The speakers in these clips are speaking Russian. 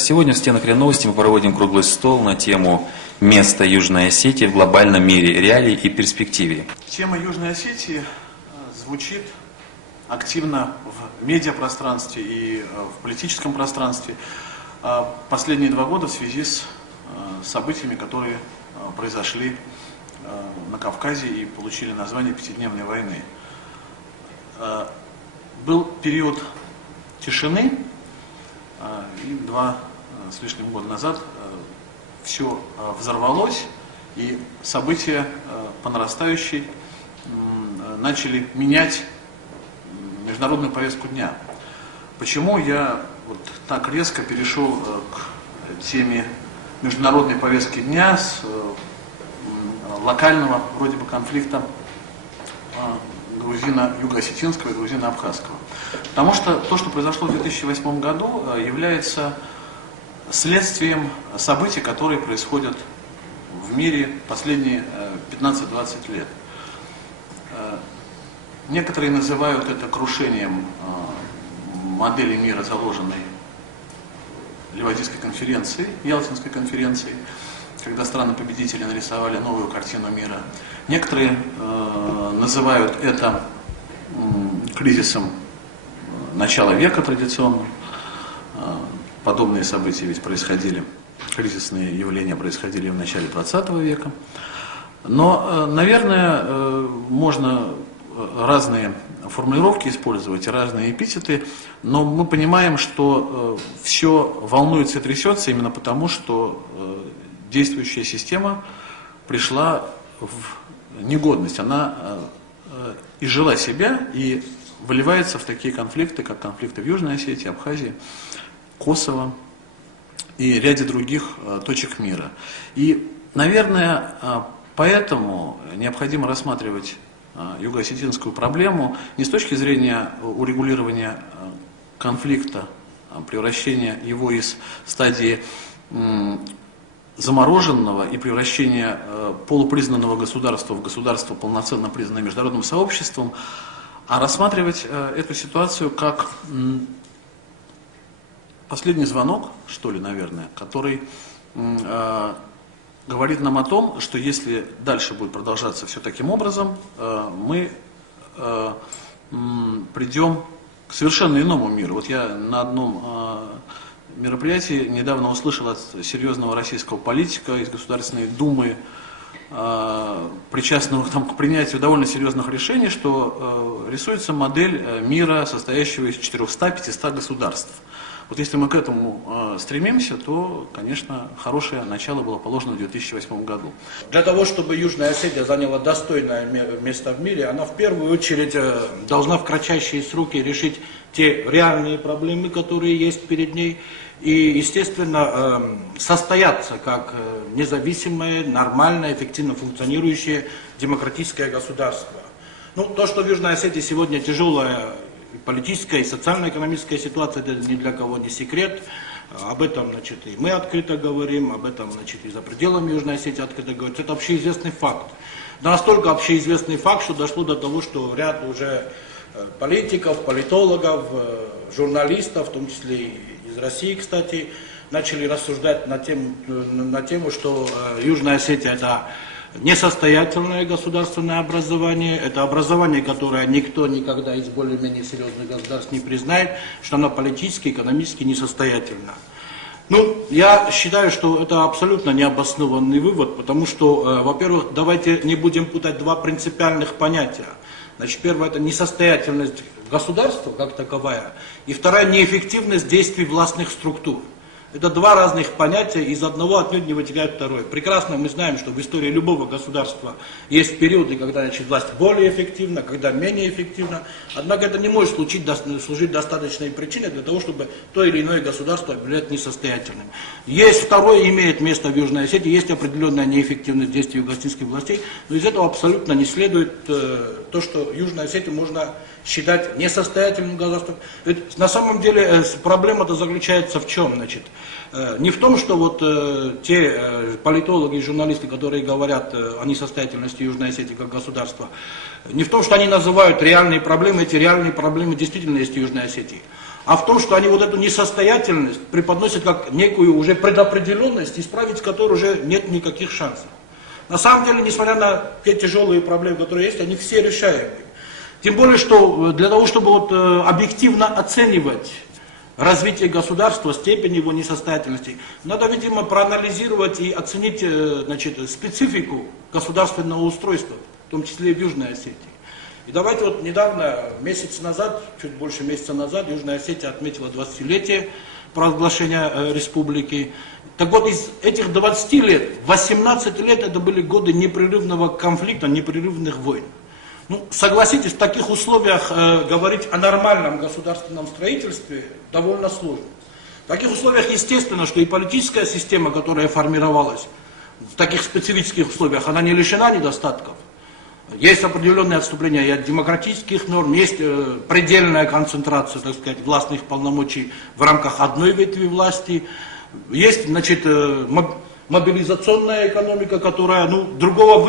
Сегодня в стенах РИА Новости мы проводим круглый стол на тему «Место Южной Осетии в глобальном мире, реалии и перспективе». Тема Южной Осетии звучит активно в медиапространстве и в политическом пространстве последние 2 года в связи с событиями, которые произошли на Кавказе и получили название «Пятидневной войны». Был период тишины, и 2 с лишним года назад все взорвалось, и события по нарастающей начали менять международную повестку дня. Почему я вот так резко перешел к теме международной повестки дня с локального вроде бы конфликта грузино-юго-осетинского и грузино-абхазского? Потому что то, что произошло в 2008 году, является следствием событий, которые происходят в мире последние 15-20 лет. Некоторые называют это крушением модели мира, заложенной Ливадийской конференцией, Ялтинской конференцией, когда страны-победители нарисовали новую картину мира. Некоторые называют это кризисом начала века традиционным. Подобные события ведь происходили, кризисные явления происходили в начале 20 века. Но, наверное, можно разные формулировки использовать, разные эпитеты, но мы понимаем, что все волнуется и трясется именно потому, что действующая система пришла в негодность. Она изжила себя и выливается в такие конфликты, как конфликты в Южной Осетии, Абхазии, Косово и ряде других точек мира. И, наверное, поэтому необходимо рассматривать юго-осетинскую проблему не с точки зрения урегулирования конфликта, превращения его из стадии замороженного и превращения полупризнанного государства в государство, полноценно признанное международным сообществом, а рассматривать эту ситуацию как последний звонок, что ли, наверное, который говорит нам о том, что если дальше будет продолжаться все таким образом, мы придем к совершенно иному миру. Вот я на одном мероприятии недавно услышал от серьезного российского политика из Государственной Думы, причастного к принятию довольно серьезных решений, что рисуется модель мира, состоящего из 400-500 государств. Вот если мы к этому стремимся, то, конечно, хорошее начало было положено в 2008 году. Для того, чтобы Южная Осетия заняла достойное место в мире, она в первую очередь должна в кратчайшие сроки решить те реальные проблемы, которые есть перед ней, и, естественно, состояться как независимое, нормальное, эффективно функционирующее демократическое государство. Ну, то, что в Южной Осетии сегодня тяжелая политическая и социально-экономическая ситуация, это ни для кого не секрет. Об этом, значит, и мы открыто говорим, об этом, значит, и за пределами Южной Осетии открыто говорим. Это общеизвестный факт. Да настолько общеизвестный факт, что дошло до того, что ряд уже политиков, политологов, журналистов, в том числе и из России, кстати, начали рассуждать на тему, что Южная Осетия это несостоятельное государственное образование, это образование, которое никто никогда из более-менее серьезных государств не признает, что оно политически, экономически несостоятельно. Ну, я считаю, что это абсолютно необоснованный вывод, потому что, во-первых, давайте не будем путать 2 принципиальных понятия. Значит, первое это несостоятельность государства как таковая, и вторая неэффективность действий властных структур. Это 2 разных понятия, из одного отнюдь не вытекает второе. Прекрасно мы знаем, что в истории любого государства есть периоды, когда, значит, власть более эффективна, когда менее эффективна. Однако это не может служить достаточной причиной для того, чтобы то или иное государство объявлять несостоятельным. Есть второе, имеет место в Южной Осетии, есть определенная неэффективность действий юго-осетинских властей, но из этого абсолютно не следует то, что Южную Осетию можно считать несостоятельным государством. Ведь на самом деле проблема-то заключается в чем? Значит, не в том, что вот те политологи и журналисты, которые говорят о несостоятельности Южной Осетии как государства, не в том, что они называют реальные проблемы, эти реальные проблемы действительно есть в Южной Осетии. а в том, что они вот эту несостоятельность преподносят как некую уже предопределенность, исправить которую уже нет никаких шансов. На самом деле, несмотря на те тяжелые проблемы, которые есть, они все решаемые. Тем более, что для того, чтобы вот, объективно оценивать развитие государства, степень его несостоятельности, надо, видимо, проанализировать и оценить значит, специфику государственного устройства, в том числе и в Южной Осетии. И давайте вот недавно, месяц назад, чуть больше месяца назад, Южная Осетия отметила 20-летие провозглашения республики. Так вот, из этих 20 лет, 18 лет это были годы непрерывного конфликта, непрерывных войн. Ну, согласитесь, в таких условиях говорить о нормальном государственном строительстве довольно сложно. В таких условиях естественно, что и политическая система, которая формировалась в таких специфических условиях, она не лишена недостатков. Есть определенные отступления и от демократических норм, есть предельная концентрация, так сказать, властных полномочий в рамках одной ветви власти. Есть, значит, мобилизационная экономика, которая, ну, другого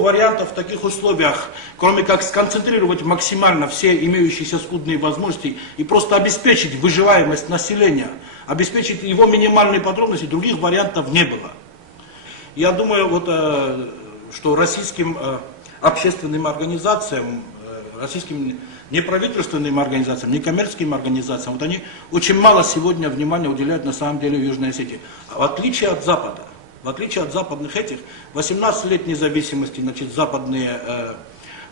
варианта в таких условиях, кроме как сконцентрировать максимально все имеющиеся скудные возможности и просто обеспечить выживаемость населения, обеспечить его минимальные потребности, других вариантов не было. Я думаю, вот, что российским общественным организациям, российским неправительственным организациям, некоммерческим организациям, вот они очень мало сегодня внимания уделяют на самом деле в Южной Осетии. В отличие от Запада, в отличие от западных этих, 18 лет независимости, значит, западные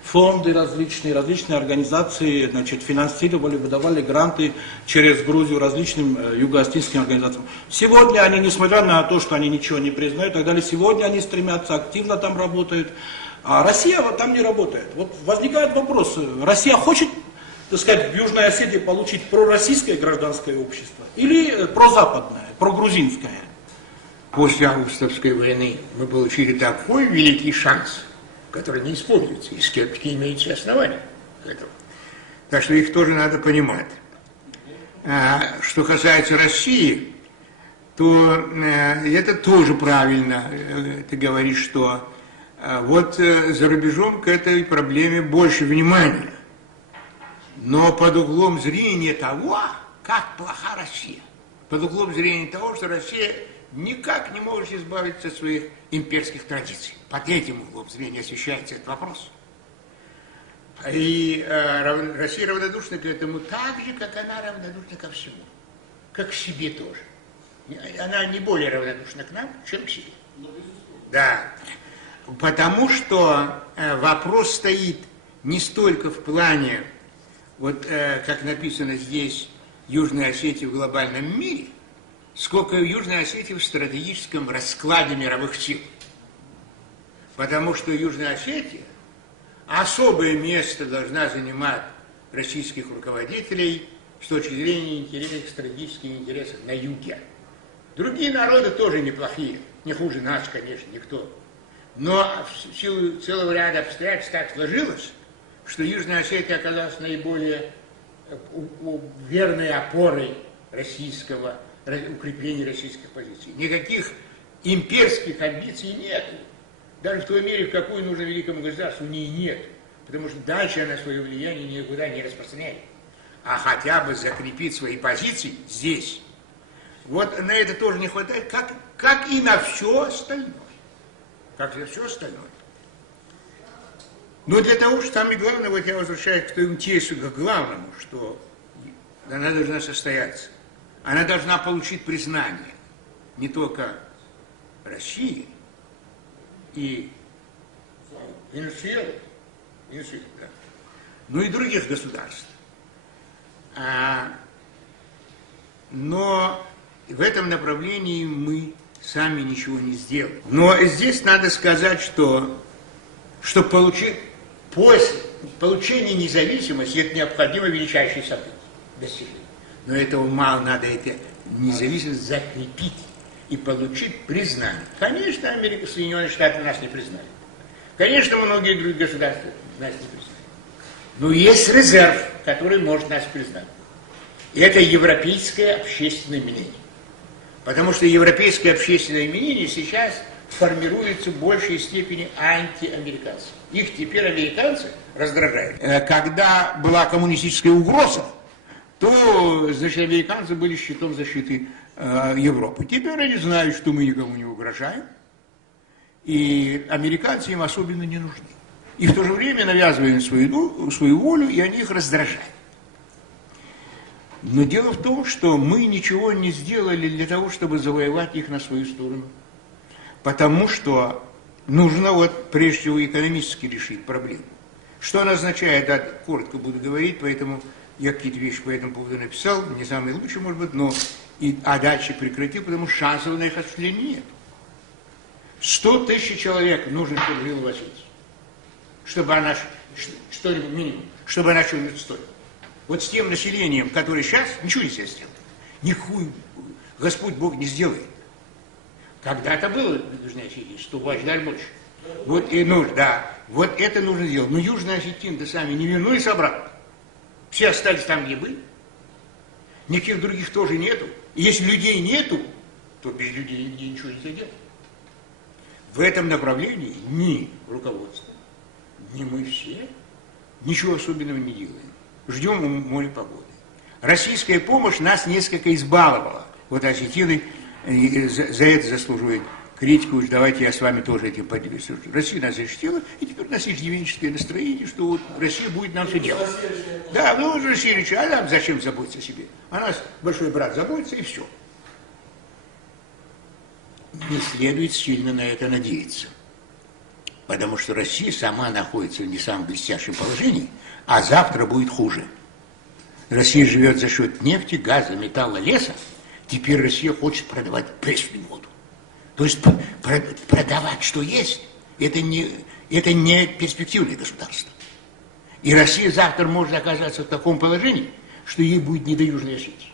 фонды различные организации, значит, финансировали, выдавали гранты через Грузию различным юго-осетинским организациям. Сегодня они, несмотря на то, что они ничего не признают и так далее, сегодня они стремятся, активно там работают. А Россия вот там не работает. Вот возникает вопрос, Россия хочет, так сказать, в Южной Осетии получить пророссийское гражданское общество или прозападное, прогрузинское? После августовской войны мы получили такой великий шанс, который не используется, и скептики имеют все основания для этого. Так что их тоже надо понимать. Что касается России, то это тоже правильно. Ты говоришь, что вот за рубежом к этой проблеме больше внимания. Но под углом зрения того, как плоха Россия. Под углом зрения того, что Россия никак не может избавиться от своих имперских традиций. Под этим углом зрения освещается этот вопрос. И Россия равнодушна к этому так же, как она равнодушна ко всему. Как к себе тоже. Она не более равнодушна к нам, чем к себе. Да. Потому что вопрос стоит не столько в плане, вот как написано здесь, Южная Осетия в глобальном мире, сколько Южная Осетия в стратегическом раскладе мировых сил. Потому что Южная Осетия особое место должна занимать российских руководителей с точки зрения интересов, стратегических интересов на юге. Другие народы тоже неплохие, не хуже нас, конечно, никто. Но в силу целого ряда обстоятельств так сложилось, что Южная Осетия оказалась наиболее верной опорой российского, укрепления российских позиций. Никаких имперских амбиций нет. Даже в той мере, в какую нужно великому государству, у нее нет. Потому что дальше она свое влияние никуда не распространяет. А хотя бы закрепить свои позиции здесь. Вот на это тоже не хватает, как и на все остальное. Как и все остальное. Но для того, что самое главное, вот я возвращаюсь к тому интересу, к главному, что она должна состояться. Она должна получить признание не только России и Венесуэлы, да, но и других государств. Но в этом направлении мы сами ничего не сделаем. Но здесь надо сказать, что после получения независимости это необходимо величайшее событие, достижение. Но этого мало, надо эту независимость закрепить и получить признание. Конечно, Соединенные Штаты нас не признали. Конечно, многие другие государства нас не признали. Но есть резерв, который может нас признать. И это европейское общественное мнение. Потому что европейское общественное мнение сейчас формируется в большей степени антиамериканцев. Их теперь американцы раздражают. Когда была коммунистическая угроза, то, значит, американцы были щитом защиты Европы. Теперь они знают, что мы никому не угрожаем, и американцы им особенно не нужны. И в то же время навязываем свою волю, и они их раздражают. Но дело в том, что мы ничего не сделали для того, чтобы завоевать их на свою сторону. Потому что нужно вот прежде всего экономически решить проблему. Что она означает, да, коротко буду говорить, поэтому я какие-то вещи по этому поводу написал, не самые лучшие, может быть, но а дальше прекратил, потому что шансов на их осуществление нет. 100 тысяч человек нужно, чтобы жил Василий. Чтобы она, что-нибудь минимум, чтобы она что-нибудь стоила. Вот с тем населением, которое сейчас, ничего нельзя сделать. Нихуй Господь Бог не сделает. Когда-то было в Южной Осетии 100 ждали больше. Вот и нужно, да, вот это нужно сделать. Но Южные осетины-то сами не вернулись обратно. Все остались там, где были. Никаких других тоже нету. И если людей нету, то без людей нигде ничего нельзя делать. В этом направлении ни руководство, ни мы все ничего особенного не делаем. Ждем море погоды. Российская помощь нас несколько избаловала. Вот осетины за это заслуживают критику. Давайте я с вами тоже этим поделюсь. Россия нас защитила, и теперь у нас есть дивиническое настроение, что вот Россия будет нам все делать. Да, ну Россия решила, а нам зачем заботиться о себе? А нас большой брат заботится, и все. Не следует сильно на это надеяться. Потому что Россия сама находится в не самом блестящем положении, а завтра будет хуже. Россия живет за счет нефти, газа, металла, леса. Теперь Россия хочет продавать пресную воду. То есть продавать, что есть, это не перспективное государство. И Россия завтра может оказаться в таком положении, что ей будет не до Южной Осетии.